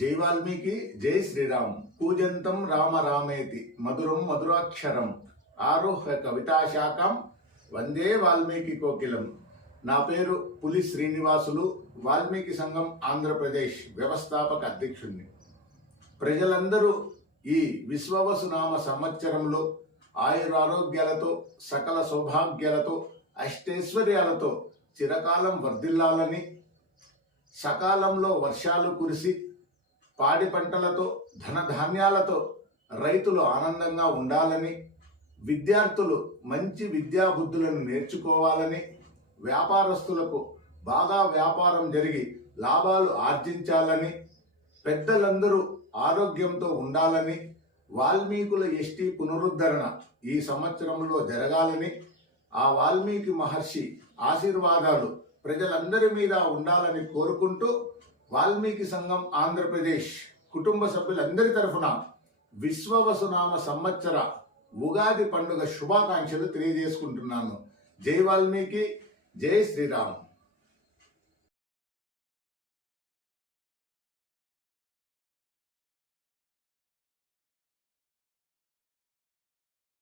జై వాల్మీకి జై శ్రీరామ్ పూజంతం రామ రామేతి మధురం మధురాక్షరం ఆరోహ్య కవితాశాఖం వందే వాల్మీకి కోకిలం. నా పేరు పులి శ్రీనివాసులు, వాల్మీకి సంఘం ఆంధ్రప్రదేశ్ వ్యవస్థాపక అధ్యక్షుడిని. ప్రజలందరూ ఈ విశ్వవసునామ సంవత్సరంలో ఆయురారోగ్యాలతో, సకల సౌభాగ్యాలతో, అష్టైశ్వర్యాలతో చిరకాలం వర్ధిల్లాలని, సకాలంలో వర్షాలు కురిసి పాడి పంటలతో, ధనధాన్యాలతో రైతులు ఆనందంగా ఉండాలని, విద్యార్థులు మంచి విద్యాబుద్ధులను నేర్చుకోవాలని, వ్యాపారస్తులకు బాగా వ్యాపారం జరిగి లాభాలు ఆర్జించాలని, పెద్దలందరూ ఆరోగ్యంతో ఉండాలని, వాల్మీకుల ఎస్టీ పునరుద్ధరణ ఈ సంవత్సరంలో జరగాలని, ఆ వాల్మీకి మహర్షి ఆశీర్వాదాలు ప్రజలందరి మీద ఉండాలని కోరుకుంటూ వాల్మీకి సంఘం ఆంధ్రప్రదేశ్ కుటుంబ సభ్యులందరి తరఫున విశ్వవసునామ సంవత్సర ఉగాది పండుగ శుభాకాంక్షలు తెలియజేసుకుంటున్నాను. జై వాల్మీకి, జై శ్రీరామ్.